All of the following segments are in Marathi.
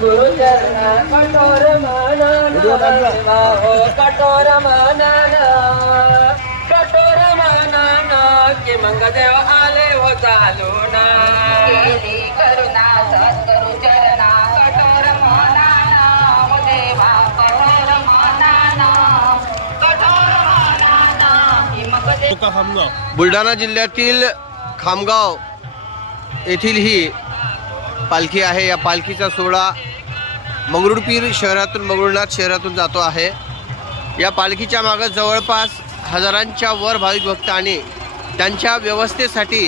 गुरु चरणा कठोर मनन कठोर मनन की मंगदेव आले हो चालून करुणा सद्गुरु चरणा कठोर मनन देवा कठोर मनन की मंगदेव। बुलढाणा जिल्ह्यातील खामगाव येथील ही पालखी आहे। या पालखीचा सोहळा मंगरुळपीर शहरातून मंगरुळनाथ शहरातून जातो आहे। या पालखीच्या मागे जवळपास हजारांच्या वर भाविक भक्त आणि त्यांच्या व्यवस्थेसाठी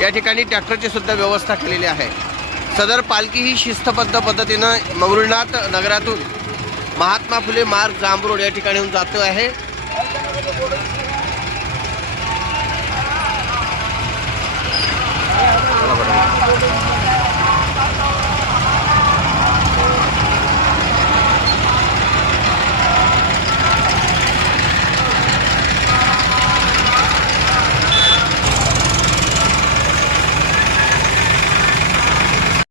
या ठिकाणी ट्रॅक्टरची सुद्धा व्यवस्था केलेली आहे। सदर पालखी ही शिस्तबद्ध पद्धतीनं मंगरुळनाथ नगरातून महात्मा फुले मार्ग जांभरोड या ठिकाणी जातो आहे।